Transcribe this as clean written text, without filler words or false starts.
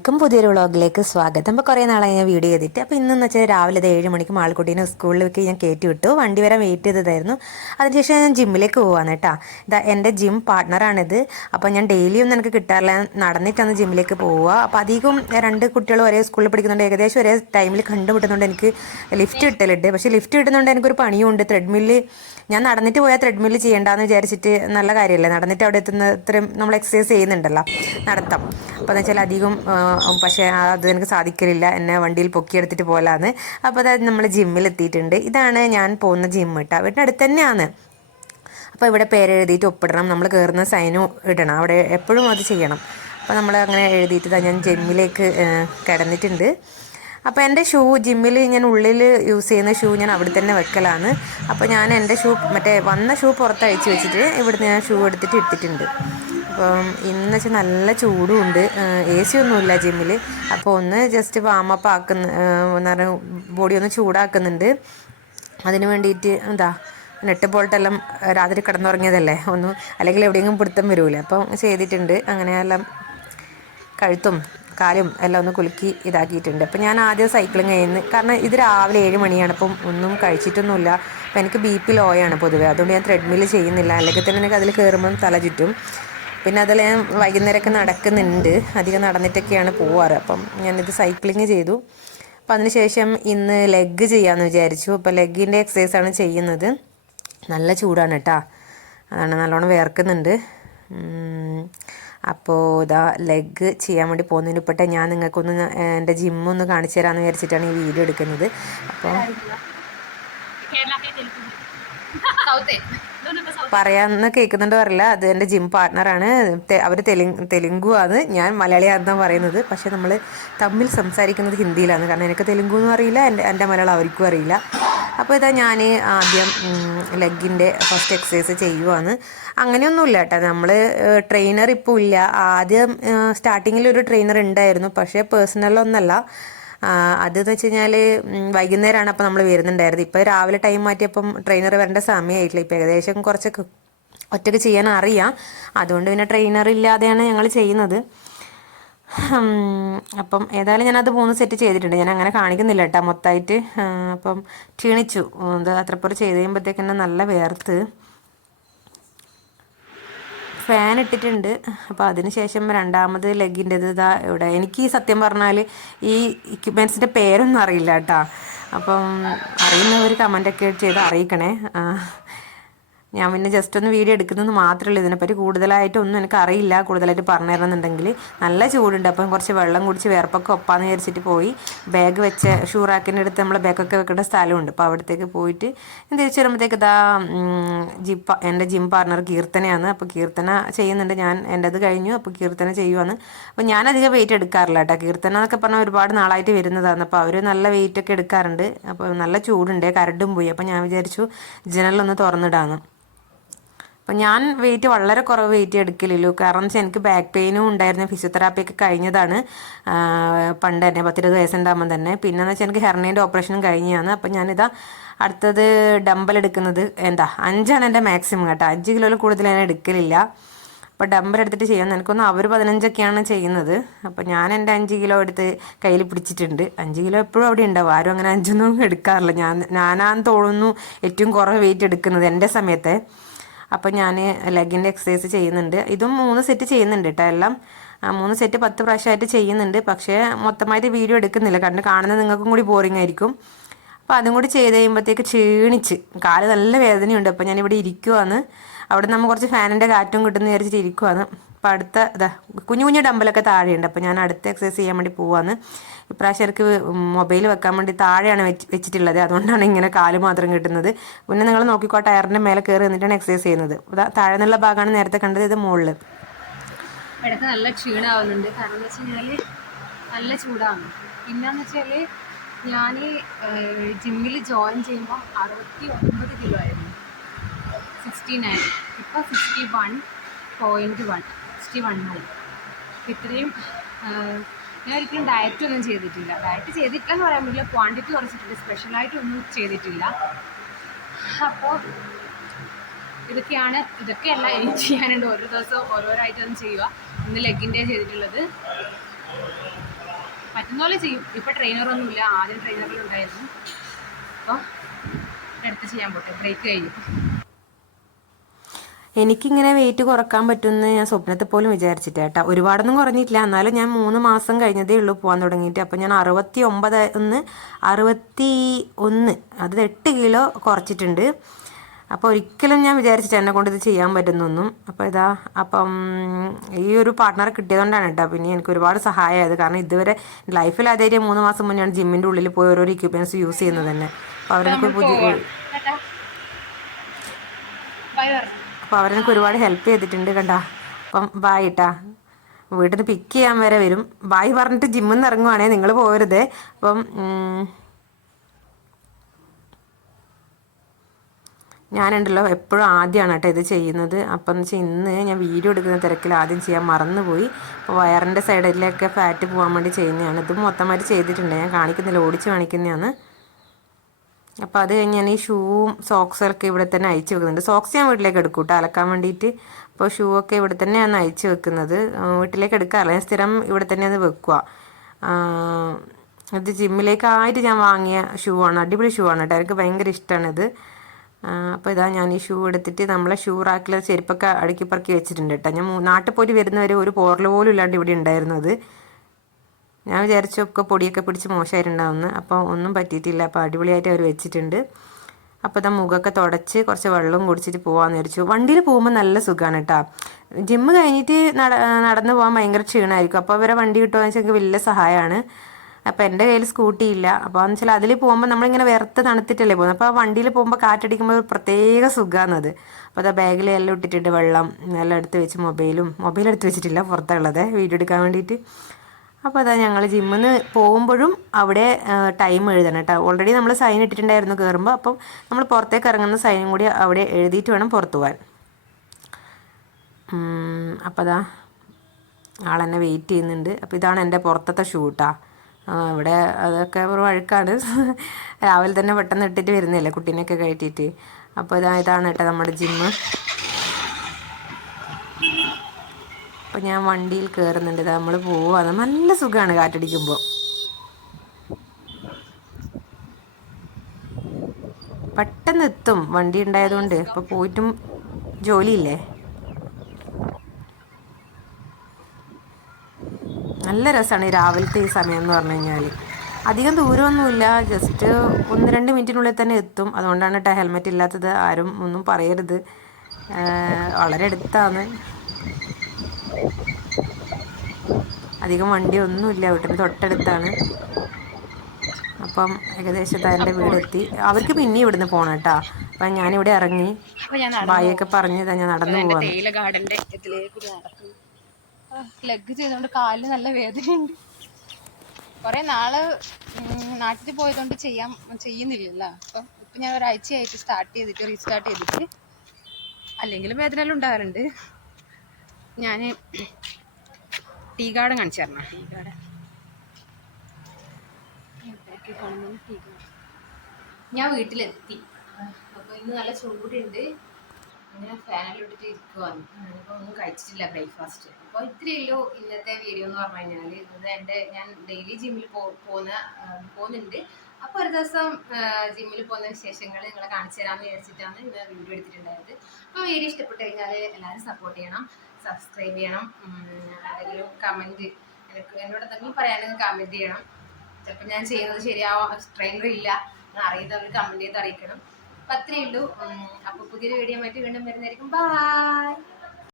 അലൈക്കും പുതിയൊരു വ്ളോഗിലേക്ക് സ്വാഗതം. അപ്പോൾ കുറേ നാളായി ഞാൻ വീഡിയോ ചെയ്തിട്ട്. അപ്പോൾ ഇന്നെന്ന് വെച്ചാൽ രാവിലെ 7 മണിക്ക് മാൾക്കുട്ടീനെ സ്കൂളിലേക്ക് ഞാൻ കയറ്റി വിട്ടു. വണ്ടി വരാൻ വെയിറ്റ് ചെയ്തതായിരുന്നു. അതിനുശേഷം ഞാൻ ജിമ്മിലേക്ക് പോവാണ് കേട്ടോ. ഇതാ എൻ്റെ ജിം പാർട്ട്ണറാണിത്. അപ്പോൾ ഞാൻ ഡെയിലി ഒന്നും എനിക്ക് കിട്ടാറില്ല, നടന്നിട്ടാണ് ജിമ്മിലേക്ക് പോവുക. അപ്പോൾ അധികം 2 കുട്ടികൾ ഒരേ സ്കൂളിൽ പഠിക്കുന്നുണ്ട്, ഏകദേശം ഒരേ ടൈമിൽ കണ്ടുമുട്ടുന്നുണ്ട്. എനിക്ക് ലിഫ്റ്റ് കിട്ടലുണ്ട്, പക്ഷേ ലിഫ്റ്റ് കിട്ടുന്നുണ്ട് എനിക്കൊരു പണിയുണ്ട്. ത്രെഡ്മില്ല് ഞാൻ നടന്നിട്ട് പോയാൽ ത്രെഡ്മില്ല് ചെയ്യേണ്ടെന്ന് വിചാരിച്ചിട്ട് നല്ല കാര്യമല്ലേ, നടന്നിട്ട് അവിടെ എത്തുന്ന ഇത്രയും നമ്മൾ എക്സസൈസ് ചെയ്യുന്നുണ്ടല്ലോ, നടത്താം. അപ്പോൾ എന്ന് വെച്ചാൽ അധികം പക്ഷേ അത് എനിക്ക് സാധിക്കലില്ല, എന്നെ വണ്ടിയിൽ പൊക്കിയെടുത്തിട്ട് പോലാന്ന്. അപ്പോൾ അതായത് നമ്മൾ ജിമ്മിലെത്തിയിട്ടുണ്ട്. ഇതാണ് ഞാൻ പോകുന്ന ജിം കേട്ടോ, വീട്ടിൻ്റെ അടുത്ത് തന്നെയാണ്. അപ്പോൾ ഇവിടെ പേരെഴുതിയിട്ട് ഒപ്പിടണം, നമ്മൾ കയറുന്ന സൈനും ഇടണം, അവിടെ എപ്പോഴും അത് ചെയ്യണം. അപ്പോൾ നമ്മൾ അങ്ങനെ എഴുതിയിട്ട് ഞാൻ ജിമ്മിലേക്ക് കിടന്നിട്ടുണ്ട്. അപ്പോൾ എൻ്റെ ഷൂ ജിമ്മിൽ ഞാൻ ഉള്ളിൽ യൂസ് ചെയ്യുന്ന ഷൂ ഞാൻ അവിടെ തന്നെ വെക്കലാണ്. അപ്പോൾ ഞാൻ എൻ്റെ ഷൂ മറ്റേ വന്ന ഷൂ പുറത്ത് അഴിച്ച് വെച്ചിട്ട് ഇവിടുന്ന് ഞാൻ ഷൂ എടുത്തിട്ട് ഇട്ടിട്ടുണ്ട്. അപ്പം ഇന്ന് വെച്ചാൽ നല്ല ചൂടും ഉണ്ട്, എ സി ഒന്നുമില്ല ജിമ്മിൽ. അപ്പോൾ ഒന്ന് ജസ്റ്റ് വാമപ്പ് ആക്കുന്ന എന്ന് പറഞ്ഞാൽ ബോഡി ഒന്ന് ചൂടാക്കുന്നുണ്ട്. അതിന് വേണ്ടിയിട്ട് എന്താ നെട്ട് ബോൾട്ടെല്ലാം രാത്രി കിടന്നുറങ്ങിയതല്ലേ, ഒന്നും അല്ലെങ്കിൽ എവിടെയെങ്കിലും പിടുത്തം വരൂല, അപ്പം ചെയ്തിട്ടുണ്ട്. അങ്ങനെയെല്ലാം കഴുത്തും കാലും എല്ലാം ഒന്ന് കുലുക്കി ഇതാക്കിയിട്ടുണ്ട്. അപ്പം ഞാൻ ആദ്യം സൈക്ലിങ് ചെയ്യുന്നത്, കാരണം ഇത് രാവിലെ 7 മണിയാണ്, അപ്പം ഒന്നും കഴിച്ചിട്ടൊന്നുമില്ല. അപ്പം എനിക്ക് ബി പി ലോയാണ് പൊതുവേ, അതുകൊണ്ട് ഞാൻ ത്രെഡ്മിൽ ചെയ്യുന്നില്ല, അല്ലെങ്കിൽ തന്നെ എനിക്ക് അതിൽ കയറുമ്പം തല ചുറ്റും. പിന്നെ അതിൽ ഞാൻ വൈകുന്നേരമൊക്കെ നടക്കുന്നുണ്ട്, അധികം നടന്നിട്ടൊക്കെയാണ് പോവാറ്. അപ്പം ഞാനിത് സൈക്ലിങ് ചെയ്തു. അപ്പം അതിനുശേഷം ഇന്ന് ലെഗ് ചെയ്യാമെന്ന് വിചാരിച്ചു. അപ്പോൾ ലെഗിൻ്റെ എക്സസൈസാണ് ചെയ്യുന്നത്. നല്ല ചൂടാണ് കേട്ടോ, അതാണ് നല്ലോണം വേർക്കുന്നുണ്ട്. അപ്പോൾ ഇതാ ലെഗ് ചെയ്യാൻ വേണ്ടി പോകുന്നതിന് ഇപ്പോട്ടെ ഞാൻ നിങ്ങൾക്കൊന്ന് എൻ്റെ ജിമ്മൊന്ന് കാണിച്ചു തരാമെന്ന് വിചാരിച്ചിട്ടാണ് ഈ വീഡിയോ എടുക്കുന്നത്. അപ്പോൾ പറയാമെന്ന് കേൾക്കുന്നുണ്ടോ അറിയില്ല, അത് എൻ്റെ ജിം പാർട്ട്ണറാണ്. അവർ തെലുങ്കു ആണ്, ഞാൻ മലയാളിയാണെന്നാണ് പറയുന്നത്. പക്ഷേ നമ്മൾ തമ്മിൽ സംസാരിക്കുന്നത് ഹിന്ദിയിലാണ്, കാരണം എനിക്ക് തെലുങ്കൊന്നും അറിയില്ല, എൻ്റെ മലയാളം അവർക്കും അറിയില്ല. അപ്പോൾ ഇതാ ഞാൻ ആദ്യം ലെഗിൻ്റെ ഫസ്റ്റ് എക്സസൈസ് ചെയ്യുവാണ്. അങ്ങനെയൊന്നുമില്ല കേട്ടോ, നമ്മൾ ട്രെയിനർ ഇപ്പോൾ ഇല്ല. ആദ്യം സ്റ്റാർട്ടിങ്ങിൽ ഒരു ട്രെയിനർ ഉണ്ടായിരുന്നു, പക്ഷേ പേഴ്സണലൊന്നല്ല. അതെന്ന് വെച്ച് കഴിഞ്ഞാൽ വൈകുന്നേരമാണ് അപ്പോൾ നമ്മൾ വരുന്നുണ്ടായിരുന്നത്. ഇപ്പോൾ രാവിലെ ടൈം മാറ്റിയപ്പം ട്രെയിനർ വരേണ്ട സമയമായിട്ടില്ല. ഇപ്പോൾ ഏകദേശം കുറച്ചൊക്കെ ഒറ്റയ്ക്ക് ചെയ്യാൻ അറിയാം, അതുകൊണ്ട് പിന്നെ ട്രെയിനർ ഇല്ലാതെയാണ് ഞങ്ങൾ ചെയ്യുന്നത്. അപ്പം ഏതായാലും ഞാനത് 3 സെറ്റ് ചെയ്തിട്ടുണ്ട്. ഞാൻ അങ്ങനെ കാണിക്കുന്നില്ല കേട്ടോ മൊത്തമായിട്ട്. അപ്പം ക്ഷീണിച്ചു, ഇത് അത്രപ്പുറം ചെയ്ത് കഴിയുമ്പോഴത്തേക്ക് നല്ല വേർത്ത്. ഫാൻ ഇട്ടിട്ടുണ്ട്. അപ്പോൾ അതിന് ശേഷം രണ്ടാമത് ലെഗിൻ്റെത് ഇതാ ഇവിടെ. എനിക്ക് സത്യം പറഞ്ഞാൽ ഈ ഇക്വിപ്മെൻറ്റ്സിൻ്റെ പേരൊന്നും അറിയില്ല കേട്ടോ. അപ്പം അറിയുന്നവർ കമൻറ്റൊക്കെ ചെയ്ത് അറിയിക്കണേ. ഞാൻ പിന്നെ ജസ്റ്റ് ഒന്ന് വീഡിയോ എടുക്കുന്നത് മാത്രമേ ഉള്ളൂ, ഇതിനെപ്പറ്റി കൂടുതലായിട്ടൊന്നും എനിക്ക് അറിയില്ല. കൂടുതലായിട്ട് പറഞ്ഞു തരണമെന്നുണ്ടെങ്കിൽ നല്ല ചൂടുണ്ട്, അപ്പം കുറച്ച് വെള്ളം കുടിച്ച് വേർപ്പൊക്കെ ഒപ്പാന്ന് വിചാരിച്ചിട്ട് പോയി. ബാഗ് വെച്ച ഷൂ റാക്കിൻ്റെ അടുത്ത് നമ്മൾ ബാഗൊക്കെ വെക്കേണ്ട സ്ഥലമുണ്ട്, അപ്പോൾ അവിടത്തേക്ക് പോയിട്ട് തിരിച്ചു വരുമ്പോഴത്തേക്ക് ഇതാ എൻ്റെ ജിം പാർട്ണർ കീർത്തനയാണ്. അപ്പോൾ കീർത്തന ചെയ്യുന്നുണ്ട്, ഞാൻ എൻ്റെത് കഴിഞ്ഞു, അപ്പോൾ കീർത്തന ചെയ്യുവാണ്. അപ്പോൾ ഞാനധികം വെയിറ്റ് എടുക്കാറില്ല കേട്ടോ. കീർത്തന എന്നൊക്കെ പറഞ്ഞാൽ ഒരുപാട് നാളായിട്ട് വരുന്നതാണ്, അപ്പോൾ അവർ നല്ല വെയിറ്റൊക്കെ എടുക്കാറുണ്ട്. അപ്പോൾ നല്ല ചൂടുണ്ട്, കരണ്ടും പോയി. അപ്പോൾ ഞാൻ വിചാരിച്ചു ജനലൊന്ന് തുറന്നിടാന്ന്. അപ്പോൾ ഞാൻ വെയിറ്റ് വളരെ കുറവ് വെയിറ്റ് എടുക്കലുള്ളൂ, കാരണം വെച്ചാൽ എനിക്ക് ബാക്ക് പെയിനും ഉണ്ടായിരുന്നു. ഫിസിയോതെറാപ്പിയൊക്കെ കഴിഞ്ഞതാണ് പണ്ട് തന്നെ, 10-20 വയസ്സുണ്ടാകുമ്പോൾ തന്നെ. പിന്നെയെന്ന് വെച്ചാൽ എനിക്ക് ഹെർണിയൻ്റെ ഓപ്പറേഷനും കഴിഞ്ഞതാണ്. അപ്പം ഞാനിതാ അടുത്തത് ഡമ്പൽ എടുക്കുന്നത് 5 ആണ് എൻ്റെ മാക്സിമം കേട്ടോ. 5 കിലോയിൽ കൂടുതൽ ഞാൻ എടുക്കലില്ല. അപ്പോൾ ഡമ്പൽ എടുത്തിട്ട് ചെയ്യുന്നത്, എനിക്കൊന്ന് അവർ 15ഒക്കെയാണ് ചെയ്യുന്നത്. അപ്പോൾ ഞാൻ എൻ്റെ 5 കിലോ എടുത്ത് കയ്യിൽ പിടിച്ചിട്ടുണ്ട്. 5 കിലോ എപ്പോഴും അവിടെ ഉണ്ടാവും, ആരും അങ്ങനെ 5ഒന്നും എടുക്കാറില്ല. ഞാനാന്ന് തോന്നുന്നു ഏറ്റവും കുറവ് വെയിറ്റ് എടുക്കുന്നത് എൻ്റെ സമയത്തെ. അപ്പോൾ ഞാൻ ലെഗിൻ്റെ എക്സസൈസ് ചെയ്യുന്നുണ്ട്. ഇതും 3 സെറ്റ് ചെയ്യുന്നുണ്ട് കേട്ടോ. എല്ലാം 3 സെറ്റ് 10 പ്രാവശ്യമായിട്ട് ചെയ്യുന്നുണ്ട്. പക്ഷേ മൊത്തമായിട്ട് വീഡിയോ എടുക്കുന്നില്ല, കാരണം കാണുന്നത് നിങ്ങൾക്കും കൂടി ബോറിംഗ് ആയിരിക്കും. അപ്പോൾ അതും കൂടി ചെയ്ത് കഴിയുമ്പോഴത്തേക്ക് ക്ഷീണിച്ച് കാല് നല്ല വേദനയുണ്ട്. അപ്പോൾ ഞാനിവിടെ ഇരിക്കുവാണ്. അവിടെ നമ്മൾ കുറച്ച് ഫാനിൻ്റെ കാറ്റും കിട്ടുന്ന വിചാരിച്ചിട്ട് ഇരിക്കുവാണ്. അപ്പോൾ അടുത്ത കുഞ്ഞു കുഞ്ഞു ഡമ്പലൊക്കെ താഴെയുണ്ട്. അപ്പോൾ ഞാൻ അടുത്ത എക്സസൈസ് ചെയ്യാൻ വേണ്ടി പോവാണ്. ഇപ്രാവശ്യം എനിക്ക് മൊബൈൽ വെക്കാൻ വേണ്ടി താഴെയാണ് വെച്ചിട്ടുള്ളത്, അതുകൊണ്ടാണ് ഇങ്ങനെ കാല് മാത്രം കിട്ടുന്നത്. പിന്നെ നിങ്ങൾ നോക്കിക്കോ, ടയറിൻ്റെ മേലെ കയറി നിന്നിട്ടാണ് എക്സസൈസ് ചെയ്യുന്നത്. താഴെ നിന്നുള്ള ഭാഗമാണ് നേരത്തെ കണ്ടത്, ഇത് മുകളിൽ. ഇടയ്ക്ക് നല്ല ക്ഷീണമാവുന്നുണ്ട്, കാരണം എന്ന് വെച്ച് കഴിഞ്ഞാൽ നല്ല ചൂടാണ്. പിന്നെന്ന് വെച്ചാൽ ഞാൻ ജിമ്മിൽ ജോയിൻ ചെയ്യുമ്പോൾ 69 കിലോ ആയിരുന്നു, 69. ഇപ്പോൾ 61.1, 61 ആയി. ഇത്രയും ഞാൻ ഒരിക്കലും ഡയറ്റൊന്നും ചെയ്തിട്ടില്ല. ഡയറ്റ് ചെയ്തിട്ടില്ല എന്ന് പറയാൻ പറ്റില്ല, ക്വാണ്ടിറ്റി കുറച്ചിട്ടില്ല, സ്പെഷ്യലായിട്ടൊന്നും ചെയ്തിട്ടില്ല. അപ്പോൾ ഇതൊക്കെയല്ല എനിക്ക് ചെയ്യാനുണ്ട്. ഓരോ ദിവസം ഓരോരോ ഐറ്റം ചെയ്യുക. ഇന്ന് ലെഗിൻ്റെ ചെയ്തിട്ടുള്ളത്. പറ്റുന്ന പോലെ ചെയ്യും. ഇപ്പം ട്രെയിനറൊന്നുമില്ല, ആദ്യം ട്രെയിനറുകളുണ്ടായിരുന്നു. അപ്പോൾ അടുത്ത് ചെയ്യാൻ പോട്ടെ, ബ്രേക്ക് കഴിഞ്ഞു. എനിക്കിങ്ങനെ വെയിറ്റ് കുറക്കാൻ പറ്റുമെന്ന് ഞാൻ സ്വപ്നത്തിൽ പോലും വിചാരിച്ചിട്ട് കേട്ടോ. ഒരുപാടൊന്നും കുറഞ്ഞിട്ടില്ല, എന്നാലും ഞാൻ 3 മാസം കഴിഞ്ഞതേ ഉള്ളൂ പോകാൻ തുടങ്ങിയിട്ട്. അപ്പോൾ ഞാൻ 61 അത് 8 കിലോ കുറച്ചിട്ടുണ്ട്. അപ്പോൾ ഒരിക്കലും ഞാൻ വിചാരിച്ചിട്ട് എന്നെ കൊണ്ട് ഇത് ചെയ്യാൻ പറ്റുന്നൊന്നും. അപ്പോൾ അപ്പം ഈ ഒരു പാർട്ട്ണറെ കിട്ടിയതുകൊണ്ടാണ് കേട്ടോ പിന്നെ എനിക്ക് ഒരുപാട് സഹായമായത്. കാരണം ഇതുവരെ ലൈഫിൽ ആദ്യമായിട്ട് 3 മാസം മുന്നെയാണ് ജിമ്മിൻ്റെ ഉള്ളിൽ പോയി ഓരോ എക്യുപ്മെൻറ്റ്സ് യൂസ് ചെയ്യുന്നത് തന്നെ. അപ്പോൾ അവരെനിക്ക് ഒരുപാട് ഹെൽപ്പ് ചെയ്തിട്ടുണ്ട് കണ്ടാ. അപ്പം ബായ് ഇട്ടാ, വീട്ടിൽ നിന്ന് പിക്ക് ചെയ്യാൻ വരെ വരും. ബായ് പറഞ്ഞിട്ട് ജിമ്മിൽ നിന്ന് ഇറങ്ങുവാണേ, നിങ്ങൾ പോകരുത്. അപ്പം ഞാനുണ്ടല്ലോ എപ്പോഴും ആദ്യമാണ് കേട്ടോ ഇത് ചെയ്യുന്നത്. അപ്പം എന്ന് വെച്ചാൽ ഇന്ന് ഞാൻ വീഡിയോ എടുക്കുന്ന തിരക്കിൽ ആദ്യം ചെയ്യാൻ മറന്നുപോയി. അപ്പോൾ വയറിൻ്റെ സൈഡിലൊക്കെ ഫാറ്റ് പോകാൻ വേണ്ടി ചെയ്യുന്നതാണ്. ഇതും മൊത്തമായിട്ട് ചെയ്തിട്ടുണ്ട്, ഞാൻ കാണിക്കുന്നില്ല, ഓടിച്ച് കാണിക്കുന്നതാണ്. അപ്പോൾ അത് കഴിഞ്ഞ് ഞാൻ ഈ ഷൂവും സോക്സൊക്കെ ഇവിടെ തന്നെ അയച്ചു വെക്കുന്നുണ്ട്. സോക്സ് ഞാൻ വീട്ടിലേക്ക് എടുക്കും കേട്ടോ അലക്കാൻ വേണ്ടിയിട്ട്. അപ്പോൾ ഷൂ ഒക്കെ ഇവിടെ തന്നെയാണ് അയച്ചു വെക്കുന്നത്, വീട്ടിലേക്ക് എടുക്കാറില്ല, ഞാൻ സ്ഥിരം ഇവിടെ തന്നെയാണ് വെക്കുക. ഇത് ജിമ്മിലേക്കായിട്ട് ഞാൻ വാങ്ങിയ ഷൂ ആണ്, അടിപൊളി ഷൂ ആണ് കേട്ടോ, എനിക്ക് ഭയങ്കര ഇഷ്ടമാണിത്. അപ്പോൾ ഞാൻ ഈ ഷൂ എടുത്തിട്ട് നമ്മളെ ഷൂ റാക്കിൽ ചെരുപ്പൊക്കെ അടുക്കി പറക്കി വെച്ചിട്ടുണ്ട് കേട്ടോ. ഞാൻ നാട്ടിൽ പോയിട്ട് വരുന്നവരെ ഒരു പോറൽ പോലും ഇല്ലാണ്ട് ഇവിടെ ഉണ്ടായിരുന്നത്. ഞാൻ വിചാരിച്ചൊക്കെ പൊടിയൊക്കെ പിടിച്ച് മോശമായിട്ടുണ്ടാവുമെന്ന്, അപ്പോൾ ഒന്നും പറ്റിയിട്ടില്ല. അപ്പോൾ അടിപൊളിയായിട്ട് അവർ വെച്ചിട്ടുണ്ട്. അപ്പോൾ മുഖമൊക്കെ തുടച്ച് കുറച്ച് വെള്ളവും കുടിച്ചിട്ട് പോകാമെന്ന് വിചാരിച്ചു. വണ്ടിയിൽ പോകുമ്പോൾ നല്ല സുഖമാണ് കേട്ടോ. ജിമ്മ് കഴിഞ്ഞിട്ട് നടന്നു പോകാൻ ഭയങ്കര ക്ഷീണമായിരിക്കും. അപ്പോൾ അവരെ വണ്ടി കിട്ടുകയെന്ന് വെച്ചാൽ എനിക്ക് വലിയ സഹായമാണ്. അപ്പോൾ എൻ്റെ കയ്യിൽ സ്കൂട്ടി ഇല്ല. അപ്പോൾ എന്ന് വെച്ചാൽ അതിൽ പോകുമ്പോൾ നമ്മളിങ്ങനെ വിയർത്ത് തണുത്തിട്ടല്ലേ പോകുന്നത്. അപ്പോൾ ആ വണ്ടിയിൽ പോകുമ്പോൾ കാറ്റടിക്കുമ്പോൾ പ്രത്യേക സുഖമാണത്. അപ്പോൾ ബാഗിൽ എല്ലാം ഇട്ടിട്ടുണ്ട്, വെള്ളം എല്ലാം എടുത്ത് വെച്ച്, മൊബൈൽ എടുത്ത് വെച്ചിട്ടില്ല, പുറത്തുള്ളത് വീഡിയോ എടുക്കാൻ വേണ്ടിയിട്ട്. അപ്പോൾ ഞങ്ങൾ ജിമ്മിൽ നിന്ന് പോകുമ്പോഴും അവിടെ ടൈം എഴുതണം കേട്ടോ. ഓൾറെഡി നമ്മൾ സൈൻ ഇട്ടിട്ടുണ്ടായിരുന്നു കയറുമ്പോൾ. അപ്പം നമ്മൾ പുറത്തേക്ക് ഇറങ്ങുന്ന സൈനും കൂടി അവിടെ എഴുതിയിട്ട് വേണം പുറത്തു പോകാൻ. അപ്പോൾ ആളെന്നെ വെയിറ്റ് ചെയ്യുന്നുണ്ട്. അപ്പോൾ ഇതാണ് എൻ്റെ പുറത്തത്തെ ഷൂട്ടാ. ഇവിടെ അതൊക്കെ ഒരു വഴുക്കാണ്, രാവിലെ തന്നെ പെട്ടെന്ന് ഇട്ടിട്ട് വരുന്നില്ലേ കുട്ടീനെയൊക്കെ കയറ്റിയിട്ട്. അപ്പോൾ ഇതാണ് കേട്ടോ നമ്മുടെ ജിമ്മ്. അപ്പോൾ ഞാൻ വണ്ടിയിൽ കയറുന്നുണ്ട്, നമ്മൾ പോവാതെ നല്ല സുഖമാണ് കാറ്റടിക്കുമ്പോൾ. പെട്ടെന്ന് എത്തും വണ്ടി ഉണ്ടായതുകൊണ്ട്. ഇപ്പോൾ പോയിട്ടും ജോലിയില്ലേ. നല്ല രസമാണ് ഈ രാവിലത്തെ ഈ സമയം എന്ന് പറഞ്ഞു കഴിഞ്ഞാൽ. അധികം ദൂരമൊന്നുമില്ല, ജസ്റ്റ് 1-2 മിനിറ്റിനുള്ളിൽ തന്നെ എത്തും. അതുകൊണ്ടാണ് കേട്ടോ ഹെൽമെറ്റ് ഇല്ലാത്തത്. ആരും ഒന്നും പറയരുത്, വളരെ അടുത്താണ്. അധികം വണ്ടിയൊന്നുമില്ല, വീട്ടിന് തൊട്ടടുത്താണ്. അപ്പം ഏകദേശം എൻ്റെ വീടെത്തി. അവർക്ക് പിന്നെ ഇവിടുന്ന് പോകണം കേട്ടോ. അപ്പം ഞാനിവിടെ ഇറങ്ങി ബായൊക്കെ പറഞ്ഞ് ഞാൻ നടന്നു പോവാണ്. ലെഗ് ചെയ്തുകൊണ്ട് കാലിന് നല്ല വേദനയുണ്ട്. കുറേ നാള് നാട്ടിൽ പോയതുകൊണ്ട് ചെയ്യുന്നില്ലല്ലോ. അപ്പം ഇപ്പം ഞാൻ ഒരാഴ്ചയായിട്ട് റീസ്റ്റാർട്ട് ചെയ്തിട്ട്, അല്ലെങ്കിലും വേദനയെല്ലാം ഉണ്ടാകാറുണ്ട്. ഞാൻ ടീ ഗാർഡൻ കാണിച്ചു തരണം. ടീ ഗാർഡൻ ഞാൻ വീട്ടിലെത്തി. അപ്പോൾ ഇന്ന് നല്ല ചൂടുണ്ട്, അങ്ങനെ ഫാനെല്ലാം ഇട്ടിട്ട് ഇരിക്കുവാണ്. ഞാനിപ്പോൾ ഒന്നും കഴിച്ചിട്ടില്ല ബ്രേക്ക്ഫാസ്റ്റ്. അപ്പോൾ ഇത്രയല്ലോ ഇന്നത്തെ വീഡിയോ എന്ന് പറഞ്ഞു കഴിഞ്ഞാൽ. ഇത് ഞാൻ ഡെയിലി ജിമ്മിൽ പോകുന്നുണ്ട്. അപ്പോൾ ഒരു ദിവസം ജിമ്മിൽ പോകുന്ന വിശേഷങ്ങൾ നിങ്ങളെ കാണിച്ചു തരാമെന്ന് വിചാരിച്ചിട്ടാണ് ഇന്ന് വീഡിയോ എടുത്തിട്ടുണ്ടായത്. അപ്പോൾ വീഡിയോ ഇഷ്ടപ്പെട്ട് കഴിഞ്ഞാൽ എല്ലാവരും സപ്പോർട്ട് ചെയ്യണം, സബ്സ്ക്രൈബ് ചെയ്യണം. എന്തെങ്കിലും കമൻറ്റ് എന്നോട് എന്തെങ്കിലും പറയാനെങ്കിൽ കമൻറ്റ് ചെയ്യണം. ചിലപ്പോൾ ഞാൻ ചെയ്യുന്നത് ശരിയാവാം, ട്രെയിനർ ഇല്ല അറിയുന്നവർ കമൻറ്റ് ചെയ്ത് അറിയിക്കണം. അപ്പം അത്രയേ ഉള്ളൂ. അപ്പോൾ പുതിയൊരു വീഡിയോ ആയിട്ട് വീണ്ടും വരുന്നതായിരിക്കും. ബൈ.